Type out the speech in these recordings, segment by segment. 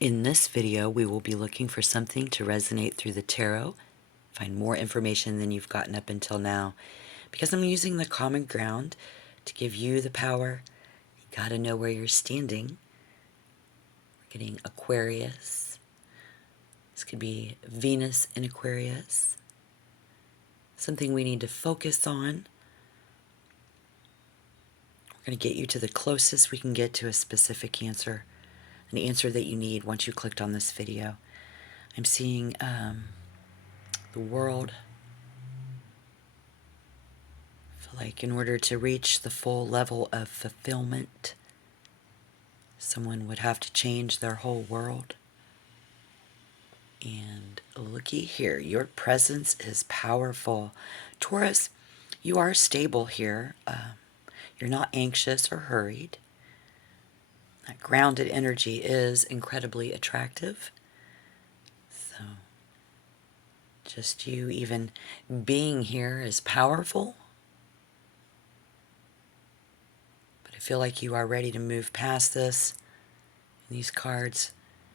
In this video, we will be looking for something to resonate through the tarot, find more information than you've gotten up until now. Because I'm using the common ground to give you the power, you gotta know where you're standing. We're getting Aquarius. This could be Venus in Aquarius. Something we need to focus on. We're gonna get you to the closest we can get to a specific answer. An answer that you need once you clicked on this video. I'm seeing the world. I feel like in order to reach the full level of fulfillment, someone would have to change their whole world. And looky here, your presence is powerful. Taurus, you are stable here. You're not anxious or hurried. That grounded energy is incredibly attractive. So, just you even being here is powerful. But I feel like you are ready to move past this. These cards,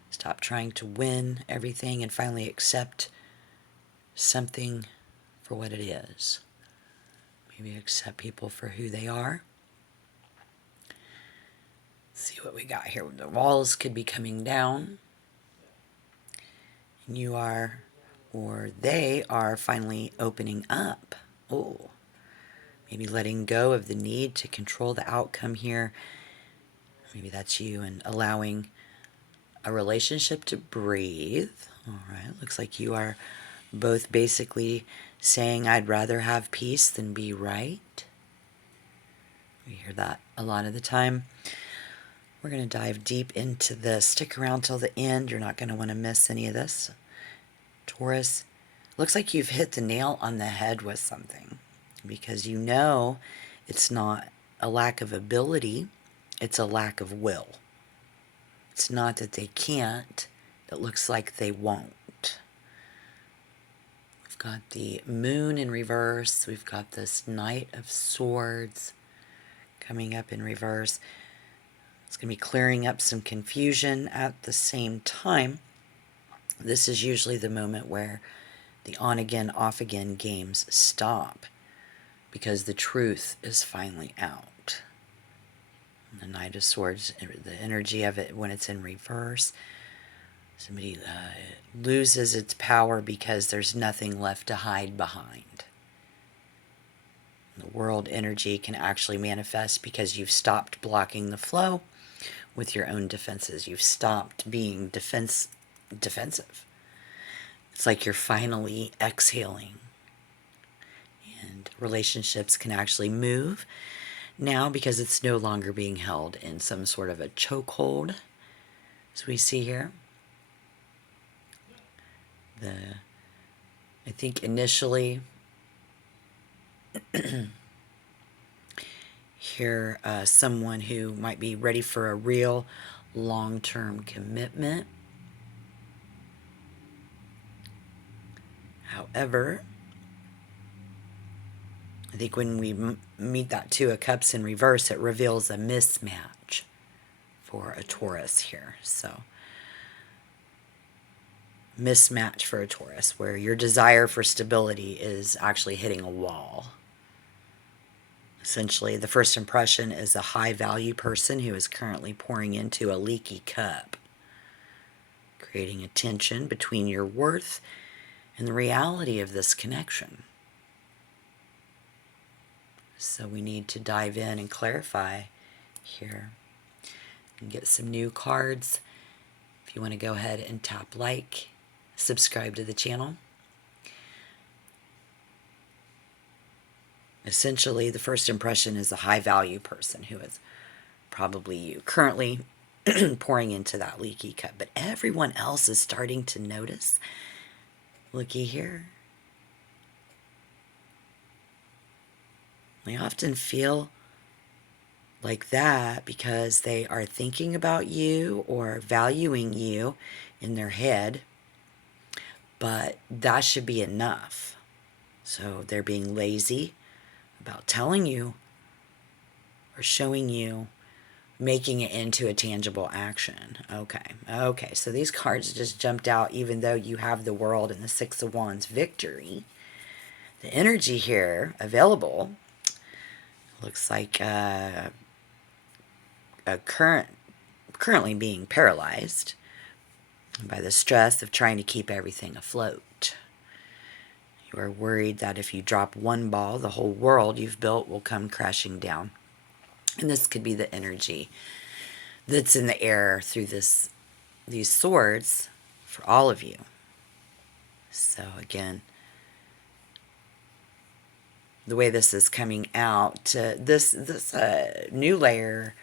stop trying to win everything and finally accept something for what it is. Maybe accept people for who they are. Let's see what we got here. The walls could be coming down. And you are, or they are finally opening up. Oh, maybe letting go of the need to control the outcome here. Maybe that's you, and allowing a relationship to breathe. All right, looks like you are both basically saying, I'd rather have peace than be right. We hear that a lot of the time. We're going to dive deep into this. Stick around till the end. You're not going to want to miss any of this. Taurus, looks like you've hit the nail on the head with something, because you know it's not a lack of ability, it's a lack of will. It's not that they can't, it looks like they won't. We've got the moon in reverse. We've got this Knight of Swords coming up in reverse. It's going to be clearing up some confusion at the same time. This is usually the moment where the on-again, off-again games stop, because the truth is finally out. The Knight of Swords, the energy of it when it's in reverse, somebody loses its power because there's nothing left to hide behind. The world energy can actually manifest because you've stopped blocking the flow with your own defenses. You've stopped being defensive. It's like you're finally exhaling. And relationships can actually move now because it's no longer being held in some sort of a chokehold, as we see here. I think initially here, someone who might be ready for a real long-term commitment. However, I think when we meet that Two of Cups in reverse, it reveals a mismatch for a Taurus here. So, mismatch for a Taurus, where your desire for stability is actually hitting a wall. Essentially, the first impression is a high-value person who is currently pouring into a leaky cup, creating a tension between your worth and the reality of this connection. So we need to dive in and clarify here and get some new cards. If you want to go ahead and tap like, subscribe to the channel. Essentially, the first impression is a high-value person who is probably you, currently pouring into that leaky cup. But everyone else is starting to notice. Looky here. They often feel like that because they are thinking about you or valuing you in their head. But that should be enough. So they're being lazy about telling you or showing you making it into a tangible action. Okay, so these cards just jumped out, even though you have the World and the Six of Wands victory. The energy here available looks like a currently being paralyzed by the stress of trying to keep everything afloat. You are worried that if you drop one ball, the whole world you've built will come crashing down. And this could be the energy that's in the air through these swords for all of you. So again, the way this is coming out, this new layer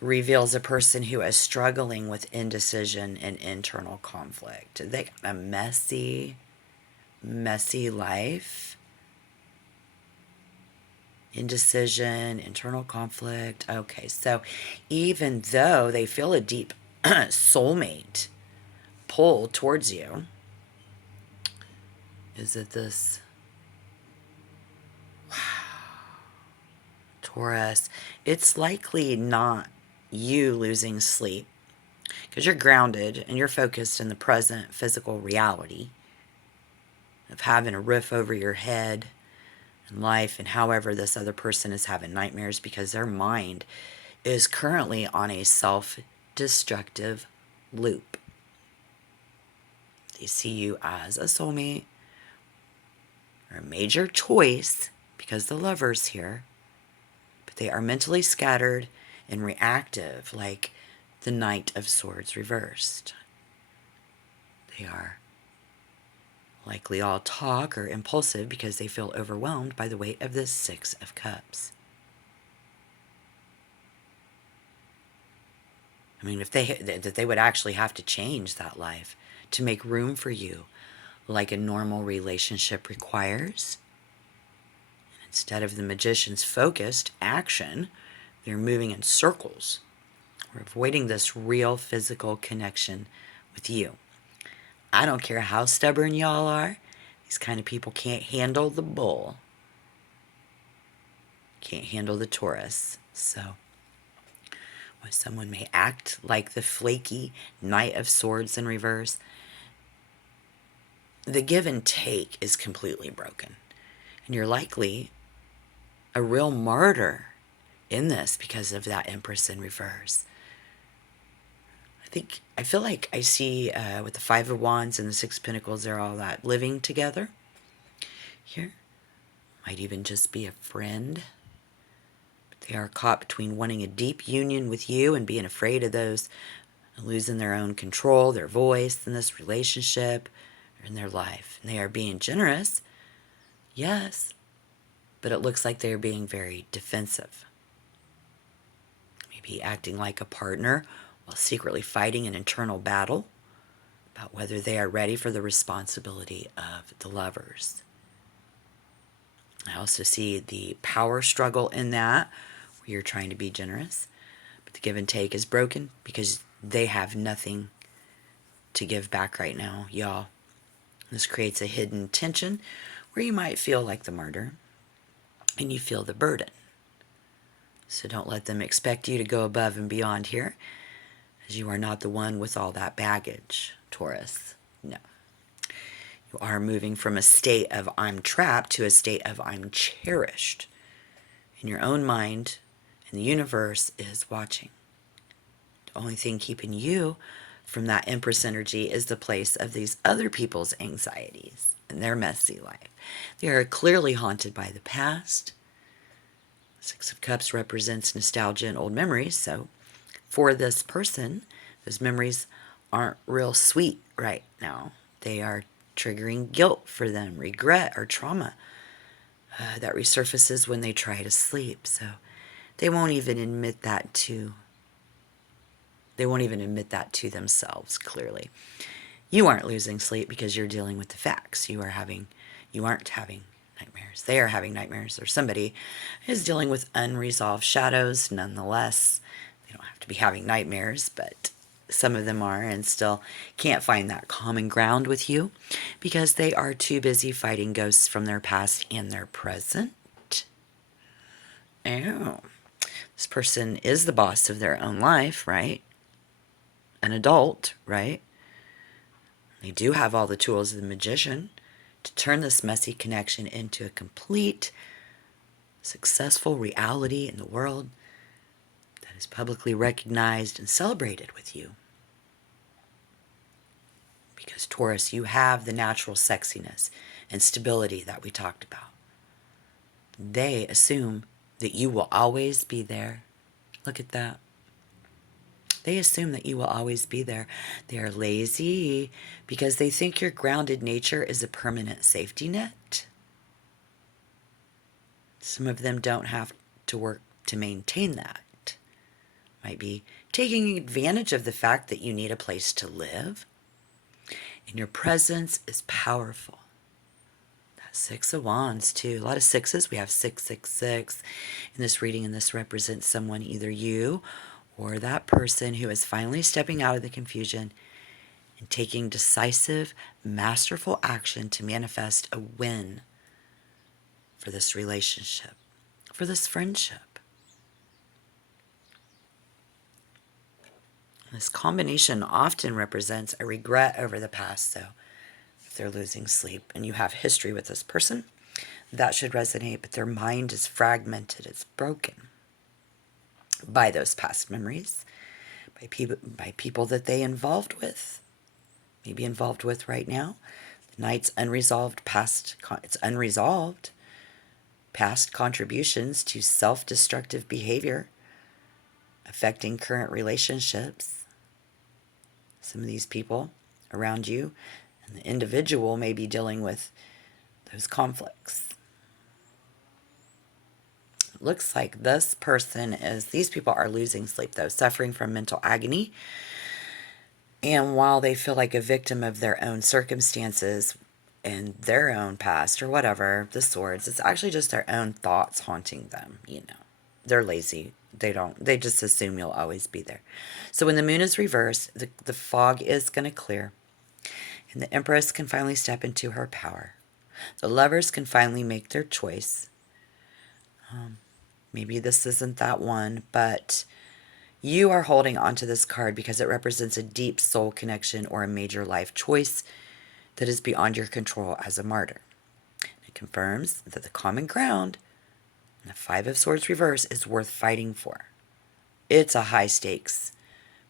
reveals a person who is struggling with indecision and internal conflict. They got a messy life. Indecision, internal conflict. Okay, so even though they feel a deep soulmate pull towards you, is it this? Wow. Taurus, it's likely not you losing sleep because you're grounded and you're focused in the present physical reality of having a roof over your head and life, and however this other person is having nightmares because their mind is currently on a self-destructive loop. They see you as a soulmate or a major choice because the Lover's here, but they are mentally scattered and reactive like the Knight of Swords reversed. They are likely all talk or impulsive because they feel overwhelmed by the weight of the Six of Cups. I mean, if they would actually have to change that life to make room for you like a normal relationship requires. And instead of the Magician's focused action, they're moving in circles. We're avoiding this real physical connection with you. I don't care how stubborn y'all are. These kind of people can't handle the bull. Can't handle the Taurus. So, when someone may act like the flaky Knight of Swords in reverse, the give and take is completely broken. And you're likely a real martyr in this because of that Empress in reverse. I feel like I see with the Five of Wands and the Six of Pentacles, they're all that living together here. Might even just be a friend. But they are caught between wanting a deep union with you and being afraid of those losing their own control, their voice in this relationship or in their life. And they are being generous, yes, but it looks like they're being very defensive. Maybe acting like a partner while secretly fighting an internal battle about whether they are ready for the responsibility of the Lovers. I also see the power struggle in that, where you're trying to be generous, but the give and take is broken because they have nothing to give back right now, y'all. This creates a hidden tension where you might feel like the martyr and you feel the burden. So don't let them expect you to go above and beyond here, as you are not the one with all that baggage, Taurus. No. You are moving from a state of I'm trapped to a state of I'm cherished. In your own mind, and the universe is watching. The only thing keeping you from that Empress energy is the place of these other people's anxieties and their messy life. They are clearly haunted by the past. Six of Cups represents nostalgia and old memories, so for this person, those memories aren't real sweet right now. They are triggering guilt for them, regret or trauma that resurfaces when they try to sleep. So they won't even admit that to themselves, clearly. You aren't losing sleep because you're dealing with the facts. You aren't having nightmares. They are having nightmares, or somebody is dealing with unresolved shadows. Nonetheless, they don't have to be having nightmares, but some of them are and still can't find that common ground with you because they are too busy fighting ghosts from their past and their present. Oh, This person is the boss of their own life, right? An adult, right? They do have all the tools of the magician to turn this messy connection into a complete, successful reality in the world that is publicly recognized and celebrated with you. Because Taurus, you have the natural sexiness and stability that we talked about. They assume that you will always be there. Look at that. They assume that you will always be there. They are lazy because they think your grounded nature is a permanent safety net. Some of them don't have to work to maintain that. Might be taking advantage of the fact that you need a place to live. And your presence is powerful. That Six of Wands too. A lot of sixes. We have 666 in this reading, and this represents someone, either you or that person, who is finally stepping out of the confusion and taking decisive, masterful action to manifest a win for this relationship, for this friendship. This combination often represents a regret over the past, so if they're losing sleep and you have history with this person, that should resonate, but their mind is fragmented, it's broken by those past memories, by people that they involved with, maybe involved with right now. The Knight's unresolved past, it's unresolved past contributions to self-destructive behavior affecting current relationships. Some of these people around you and the individual may be dealing with those conflicts. Looks like this person is, these people are losing sleep though, suffering from mental agony. And while they feel like a victim of their own circumstances and their own past or whatever, the swords, it's actually just their own thoughts haunting them, you know. They're lazy. They just assume you'll always be there. So when the moon is reversed, the fog is going to clear. And the Empress can finally step into her power. The lovers can finally make their choice. Maybe this isn't that one, but you are holding onto this card because it represents a deep soul connection or a major life choice that is beyond your control as a martyr. It confirms that the common ground and the Five of Swords reverse is worth fighting for. It's a high stakes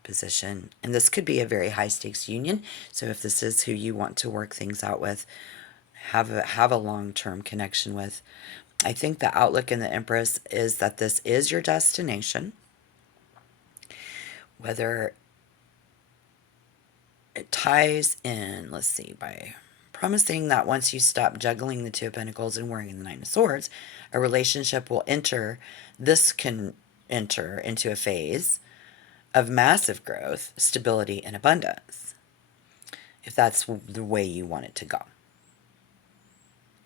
position, and this could be a very high stakes union. So if this is who you want to work things out with, have a long-term connection with, I think the outlook in the Empress is that this is your destination. Whether it ties in, let's see, by promising that once you stop juggling the Two of Pentacles and wearing the Nine of Swords, a relationship will enter, this can enter into a phase of massive growth, stability, and abundance, if that's the way you want it to go.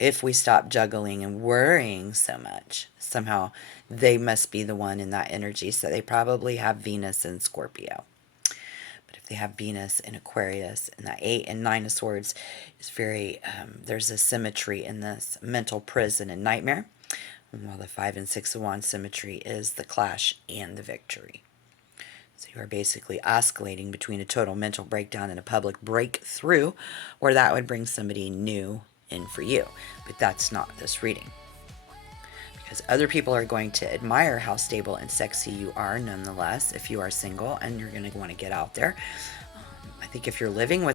If we stop juggling and worrying so much, somehow they must be the one in that energy. So they probably have Venus in Scorpio. But if they have Venus in Aquarius, and that 8 and 9 of Swords is very, there's a symmetry in this mental prison and nightmare. While the 5 and 6 of Wands symmetry is the clash and the victory. So you are basically oscillating between a total mental breakdown and a public breakthrough, or that would bring somebody new in for you. But that's not this reading, because other people are going to admire how stable and sexy you are nonetheless if you are single and you're going to want to get out there. I think if you're living with